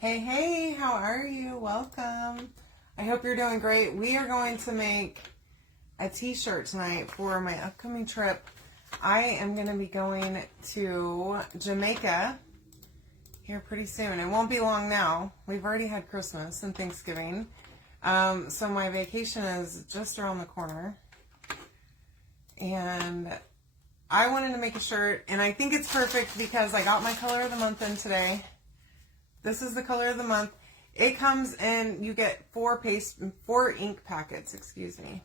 Hey, hey, how are you? Welcome. I hope you're doing great. We are going to make a t-shirt tonight for my upcoming trip. I am going to be going to Jamaica here pretty soon. It won't be long now. We've already had Christmas and Thanksgiving. So my vacation is just around the corner. And I wanted to make a shirt, and I think it's perfect because I got my color of the month in today. This is the color of the month. It comes in, you get four ink packets, excuse me.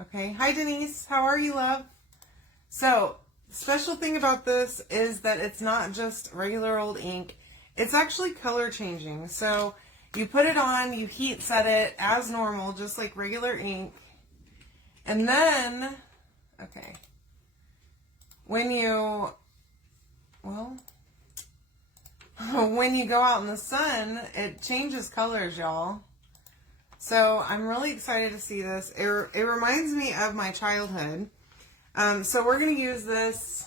Okay. Hi, Denise. How are you, love? So, special thing about this is that it's not just regular old ink. It's actually color changing. So, you put it on, you heat set it as normal, just like regular ink. And then, okay, when you go out in the sun, it changes colors, y'all. So I'm really excited to see this. It reminds me of my childhood. So we're going to use this.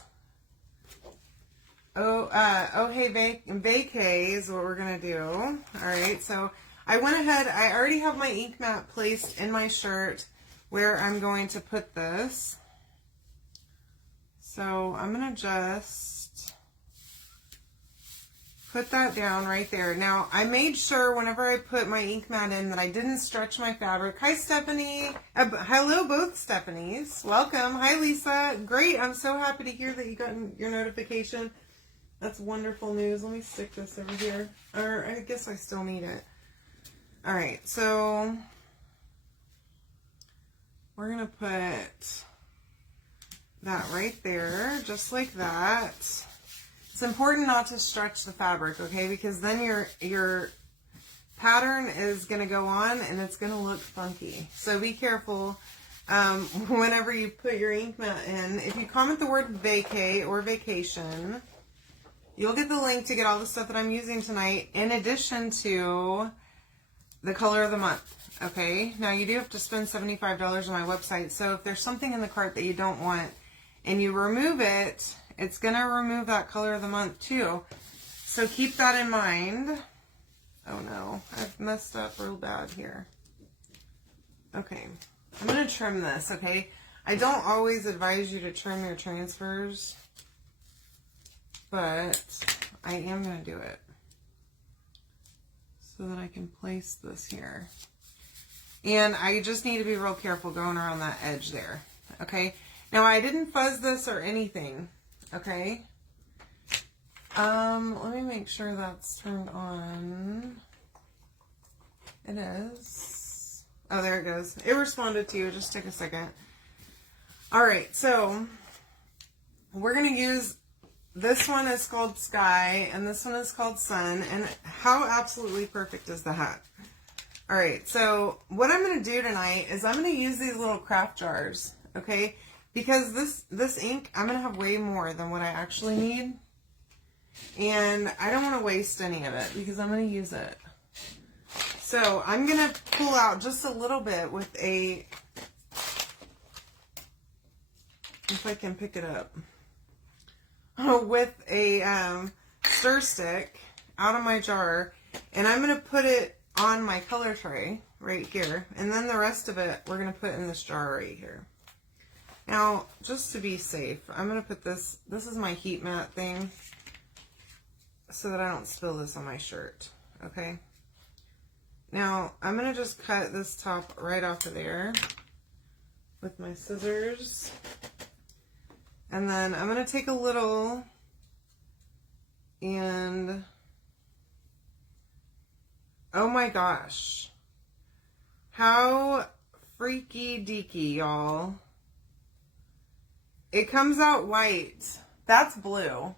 Vacay is what we're going to do. All right. So I went ahead. I already have my ink mat placed in my shirt where I'm going to put this. So I'm going to just put that down right there. Now, I made sure whenever I put my ink mat in that I didn't stretch my fabric. Hi, Stephanie. Hello, both Stephanies. Welcome. Hi, Lisa. Great. I'm so happy to hear that you got your notification. That's wonderful news. Let me stick this over here. Or I guess I still need it. All right. So, we're going to put that right there, just like that. It's important not to stretch the fabric, okay? Because then your pattern is going to go on and it's going to look funky. So be careful whenever you put your ink mat in. If you comment the word vacay or vacation, you'll get the link to get all the stuff that I'm using tonight in addition to the color of the month, okay? Now, you do have to spend $75 on my website. So if there's something in the cart that you don't want and you remove it, it's going to remove that color of the month too. So keep that in mind. Oh no, I've messed up real bad here. Okay, I'm going to trim this, okay? I don't always advise you to trim your transfers, but I am going to do it so that I can place this here. And I just need to be real careful going around that edge there, okay? Now, I didn't fuzz this or anything. Okay. Let me make sure that's turned on. It is. Oh, there it goes. It responded to you. Just take a second. All right. So we're going to use, this one is called Sky and this one is called Sun. And how absolutely perfect is that? All right. So what I'm going to do tonight is I'm going to use these little craft jars. Okay. Because this ink, I'm going to have way more than what I actually need. And I don't want to waste any of it because I'm going to use it. So I'm going to pull out just a little bit with a, if I can pick it up, with a stir stick out of my jar. And I'm going to put it on my color tray right here. And then the rest of it, we're going to put in this jar right here. Now, just to be safe, I'm going to put this is my heat mat thing, so that I don't spill this on my shirt, okay? Now, I'm going to just cut this top right off of there with my scissors. And then I'm going to take a little and, oh my gosh, how freaky deaky, y'all. It comes out white. That's blue.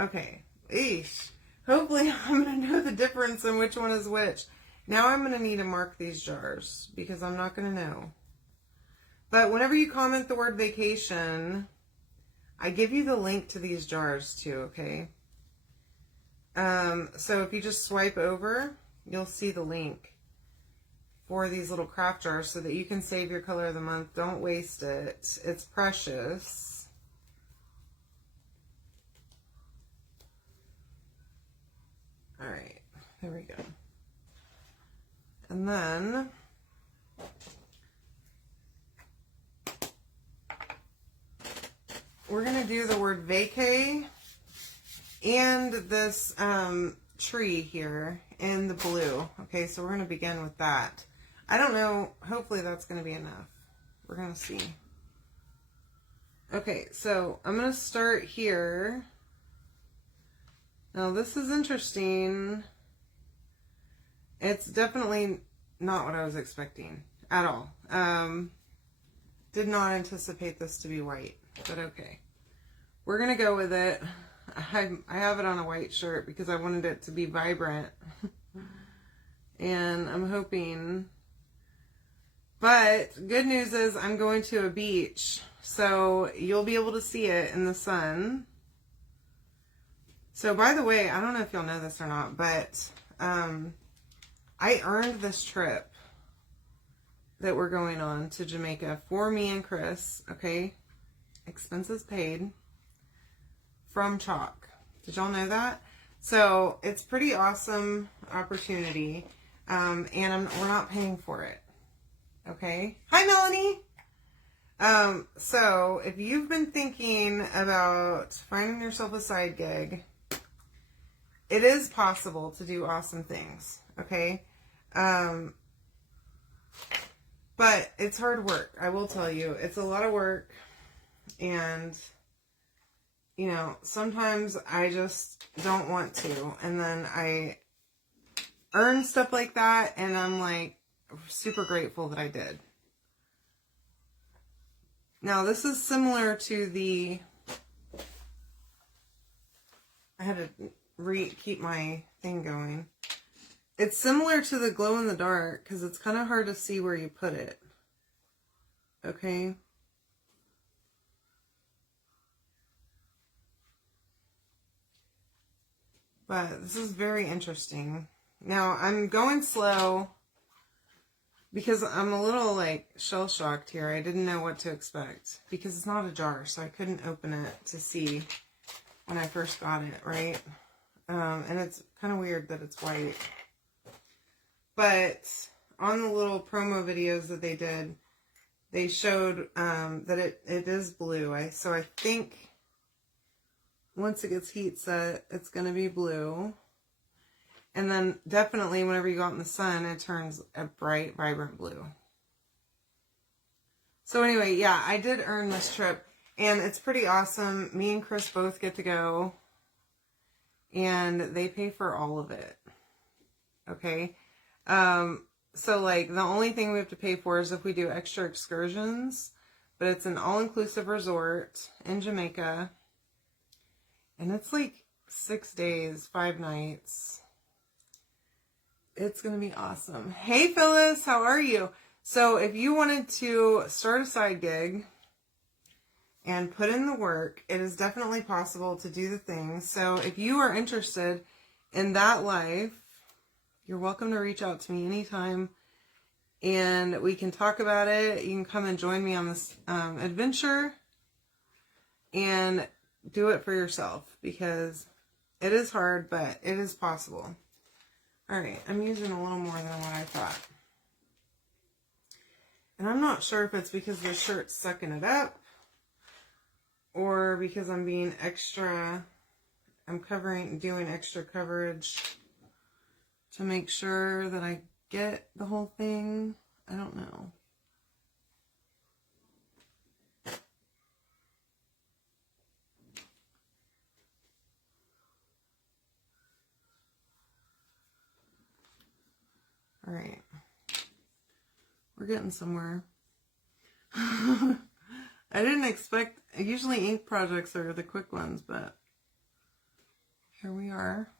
Okay. Eesh. Hopefully I'm going to know the difference in which one is which. Now I'm going to need to mark these jars because I'm not going to know. But whenever you comment the word vacation, I give you the link to these jars too, okay? So if you just swipe over, you'll see the link for these little craft jars so that you can save your color of the month. Don't waste it. It's precious. All right. There we go. And then we're going to do the word vacay and this tree here in the blue. Okay, so we're going to begin with that. I don't know. Hopefully that's going to be enough. We're going to see. Okay, so I'm going to start here. Now this is interesting. It's definitely not what I was expecting at all. Did not anticipate this to be white, but okay. We're going to go with it. I have it on a white shirt because I wanted it to be vibrant. And I'm hoping. But good news is I'm going to a beach, so you'll be able to see it in the sun. So by the way, I don't know if you'll know this or not, but I earned this trip that we're going on to Jamaica for me and Chris, okay? Expenses paid from Chalk. Did y'all know that? So it's pretty awesome opportunity, and we're not paying for it, okay? Hi, Melanie! So if you've been thinking about finding yourself a side gig, it is possible to do awesome things, okay? But it's hard work. I will tell you, it's a lot of work. And, you know, sometimes I just don't want to. And then I earn stuff like that. And I'm like super grateful that I did. Now, this is similar to the, I had to keep my thing going. It's similar to the glow in the dark because it's kind of hard to see where you put it. Okay. But this is very interesting. Now I'm going slow because I'm a little like shell shocked here. I didn't know what to expect because it's not a jar, so I couldn't open it to see when I first got it, right? And it's kind of weird that it's white. But on the little promo videos that they did, they showed that it is blue. So I think once it gets heat set, it's going to be blue. And then definitely whenever you go out in the sun, it turns a bright, vibrant blue. So anyway, yeah, I did earn this trip. And it's pretty awesome. Me and Chris both get to go. And they pay for all of it. Okay? So like the only thing we have to pay for is if we do extra excursions, but it's an all-inclusive resort in Jamaica, and it's like 6 days, 5 nights. It's going to be awesome. Hey Phyllis, how are you? So if you wanted to start a side gig and put in the work, it is definitely possible to do the things. So if you are interested in that life, you're welcome to reach out to me anytime, and we can talk about it. You can come and join me on this adventure and do it for yourself because it is hard, but it is possible. All right, I'm using a little more than what I thought. And I'm not sure if it's because the shirt's sucking it up or because I'm being extra, doing extra coverage to make sure that I get the whole thing. I don't know. All right. We're getting somewhere. I didn't expect, usually ink projects are the quick ones, but here we are.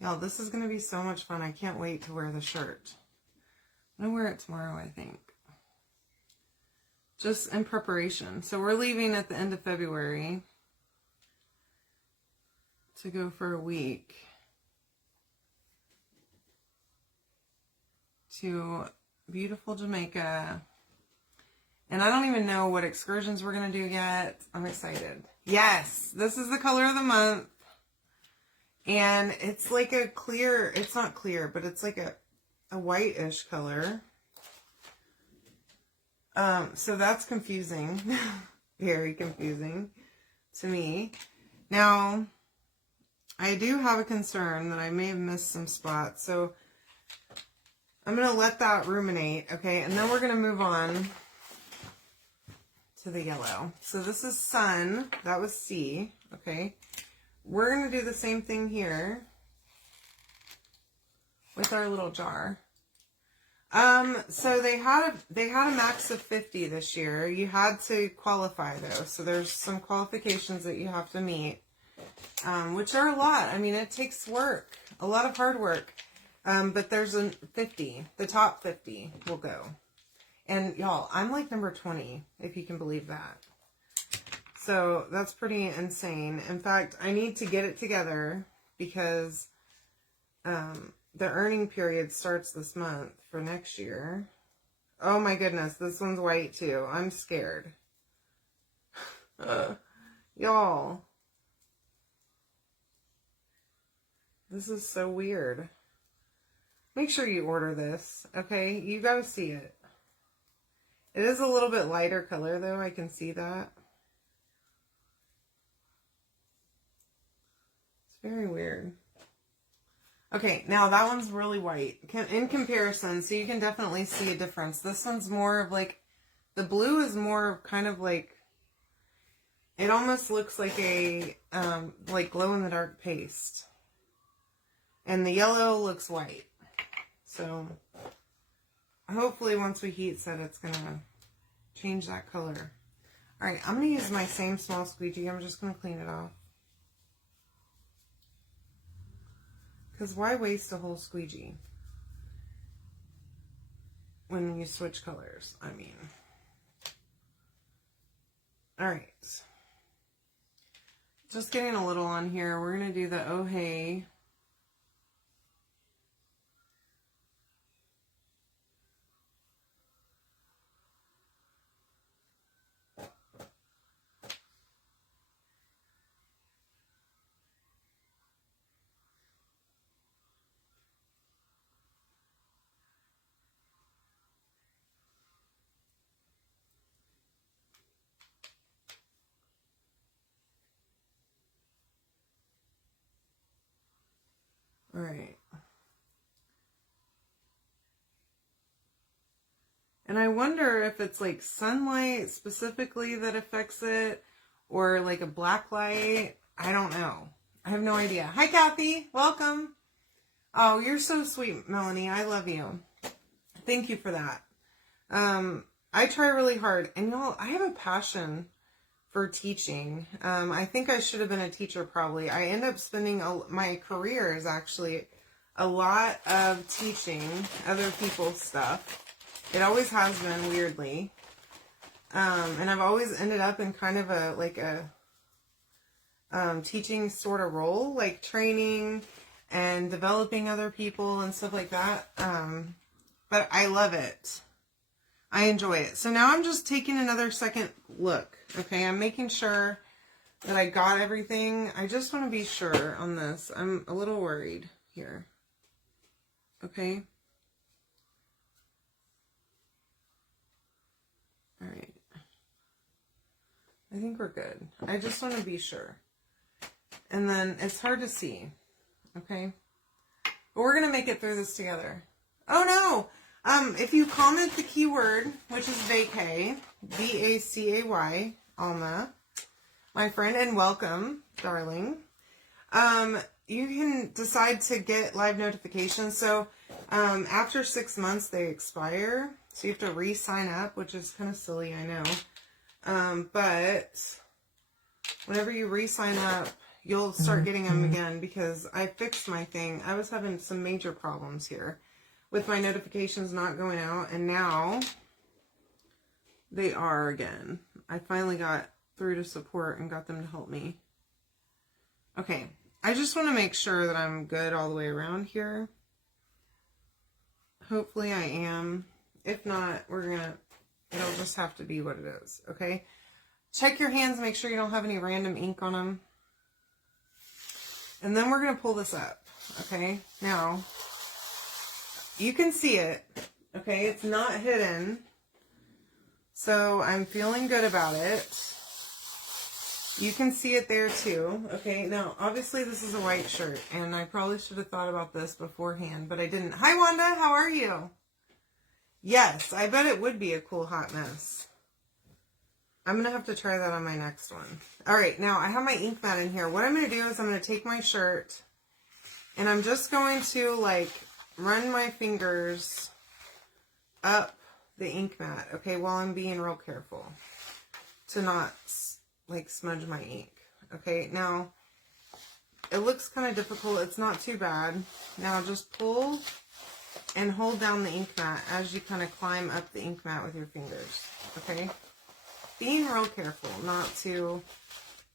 Y'all, this is going to be so much fun. I can't wait to wear the shirt. I'm going to wear it tomorrow, I think. Just in preparation. So we're leaving at the end of February to go for a week to beautiful Jamaica. And I don't even know what excursions we're going to do yet. I'm excited. Yes, this is the color of the month. And it's like a clear, it's not clear, but it's like a whitish color. So that's confusing. Very confusing to me. Now, I do have a concern that I may have missed some spots. So I'm going to let that ruminate, okay? And then we're going to move on to the yellow. So this is Sun. That was C, okay? We're going to do the same thing here with our little jar. So they had a max of 50 this year. You had to qualify though. So there's some qualifications that you have to meet, which are a lot. I mean, it takes work, a lot of hard work. But there's a 50, the top 50 will go. And y'all, I'm like number 20, if you can believe that. So that's pretty insane. In fact, I need to get it together because, the earning period starts this month for next year. Oh my goodness, this one's white too. I'm scared. Y'all. This is so weird. Make sure you order this, okay? You gotta see it. It is a little bit lighter color though, I can see that. It's very weird. Okay, now that one's really white in comparison, so you can definitely see a difference. This one's more of like, the blue is more kind of like, it almost looks like a, like glow-in-the-dark paste. And the yellow looks white. So, hopefully once we heat set, it's going to change that color. Alright, I'm going to use my same small squeegee. I'm just going to clean it off. Because why waste a whole squeegee when you switch colors? I mean. Alright. Just getting a little on here. We're going to do the Oh Hey. All right. And I wonder if it's like sunlight specifically that affects it or like a black light. I don't know. I have no idea. Hi, Kathy. Welcome. Oh, you're so sweet, Melanie. I love you. Thank you for that. I try really hard. And y'all, I have a passion for teaching. I think I should have been a teacher probably. I end up spending my career is actually a lot of teaching other people's stuff. It always has been, weirdly. And I've always ended up in kind of a teaching sort of role, like training and developing other people and stuff like that. But I love it. I enjoy it. So now I'm just taking another second look. Okay, I'm making sure that I got everything. I just want to be sure on this. I'm a little worried here. Okay. All right. I think we're good. I just want to be sure. And then it's hard to see. Okay. But we're going to make it through this together. Oh no! If you comment the keyword, which is vacay, V-A-C-A-Y, Alma, my friend, and welcome, darling. You can decide to get live notifications. So, after 6 months, they expire. So you have to re-sign up, which is kind of silly, I know. But whenever you re-sign up, you'll start getting them again because I fixed my thing. I was having some major problems here with my notifications not going out, and now they are again. I finally got through to support and got them to help me. Okay, I just want to make sure that I'm good all the way around here. Hopefully I am. If not, it'll just have to be what it is, okay? Check your hands, make sure you don't have any random ink on them. And then we're going to pull this up. Okay. Now, you can see it. Okay. It's not hidden. So I'm feeling good about it. You can see it there too. Okay. Now, obviously this is a white shirt and I probably should have thought about this beforehand, but I didn't. Hi, Wanda. How are you? Yes. I bet it would be a cool hot mess. I'm going to have to try that on my next one. All right. Now I have my ink mat in here. What I'm going to do is I'm going to take my shirt and I'm just going to like run my fingers up the ink mat. Okay. While I'm being real careful to not like smudge my ink. Okay, now it looks kind of difficult. It's not too bad. Now just pull and hold down the ink mat as you kind of climb up the ink mat with your fingers. Okay, being real careful not to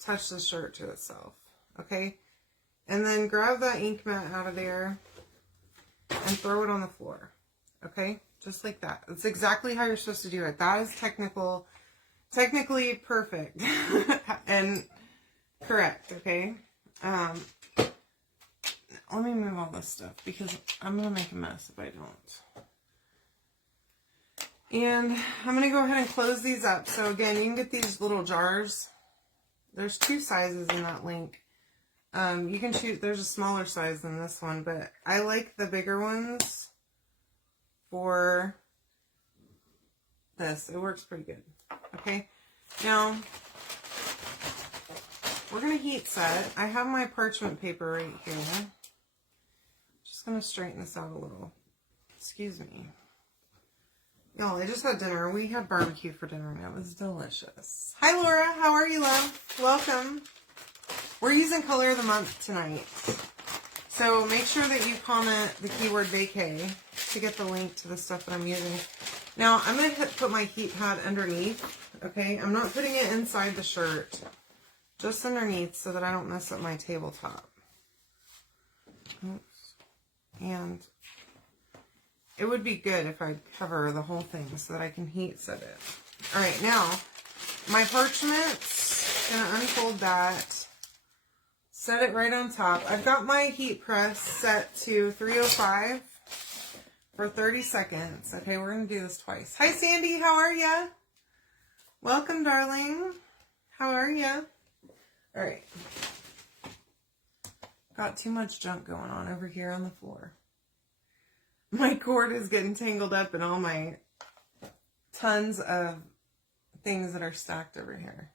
touch the shirt to itself. Okay, and then grab that ink mat out of there and throw it on the floor. Okay, just like that. That's exactly how you're supposed to do it. That is technically perfect and correct. Okay, let me move all this stuff because I'm gonna make a mess if I don't. And I'm gonna go ahead and close these up. So again, you can get these little jars. There's 2 sizes in that link. You can choose. There's a smaller size than this one, but I like the bigger ones for this. It works pretty good. Okay, now we're going to heat set. I have my parchment paper right here. Just going to straighten this out a little. Excuse me. Y'all, I just had dinner. We had barbecue for dinner and it was delicious. Hi Laura, how are you, love? Welcome. We're using color of the month tonight. So make sure that you comment the keyword vacay to get the link to the stuff that I'm using. Now, I'm going to put my heat pad underneath, okay? I'm not putting it inside the shirt, just underneath so that I don't mess up my tabletop. Oops. And it would be good if I'd cover the whole thing so that I can heat set it. All right, now, my parchment, going to unfold that, set it right on top. I've got my heat press set to 305. For 30 seconds. Okay, we're going to do this twice. Hi, Sandy. How are ya? Welcome, darling. How are ya? All right. Got too much junk going on over here on the floor. My cord is getting tangled up in all my tons of things that are stacked over here.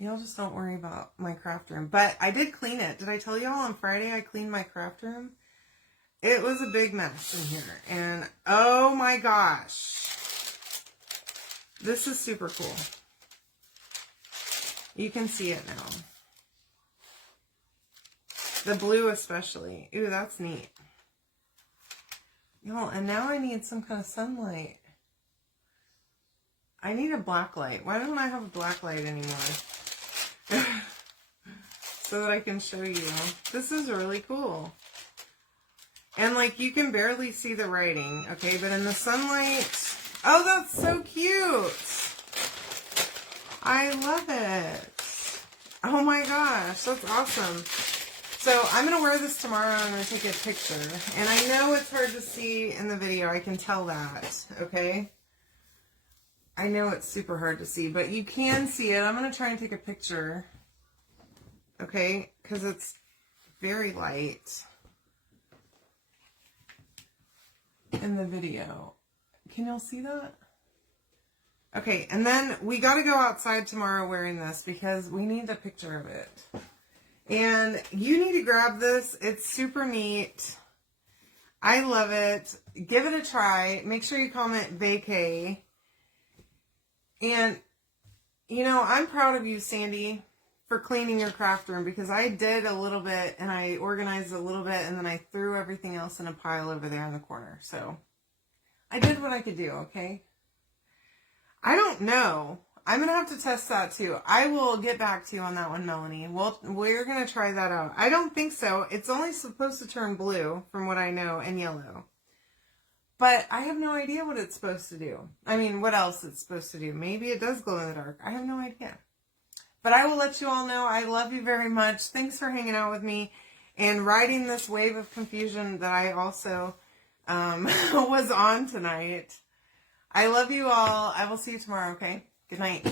Y'all just don't worry about my craft room. But I did clean it. Did I tell y'all on Friday I cleaned my craft room? It was a big mess in here, and oh my gosh, this is super cool. You can see it now. The blue especially. Ooh, that's neat. Y'all, and now I need some kind of sunlight. I need a black light. Why don't I have a black light anymore? So that I can show you. This is really cool. And like you can barely see the writing, okay? But in the sunlight, oh, that's so cute. I love it. Oh my gosh, that's awesome. So I'm going to wear this tomorrow and I'm going to take a picture. And I know it's hard to see in the video. I can tell that, okay? I know it's super hard to see, but you can see it. I'm going to try and take a picture, okay? Because it's very light in the video. Can y'all see that? Okay, and then we got to go outside tomorrow wearing this because we need a picture of it. And you need to grab this. It's super neat. I love it. Give it a try. Make sure you comment vacay. And, you know, I'm proud of you, Sandy, for cleaning your craft room because I did a little bit and I organized a little bit and then I threw everything else in a pile over there in the corner. So I did what I could do, okay? I don't know. I'm going to have to test that too. I will get back to you on that one, Melanie. We're going to try that out. I don't think so. It's only supposed to turn blue from what I know and yellow. But I have no idea what it's supposed to do. I mean, what else it's supposed to do. Maybe it does glow in the dark. I have no idea. But I will let you all know I love you very much. Thanks for hanging out with me and riding this wave of confusion that I also was on tonight. I love you all. I will see you tomorrow, okay? Good night.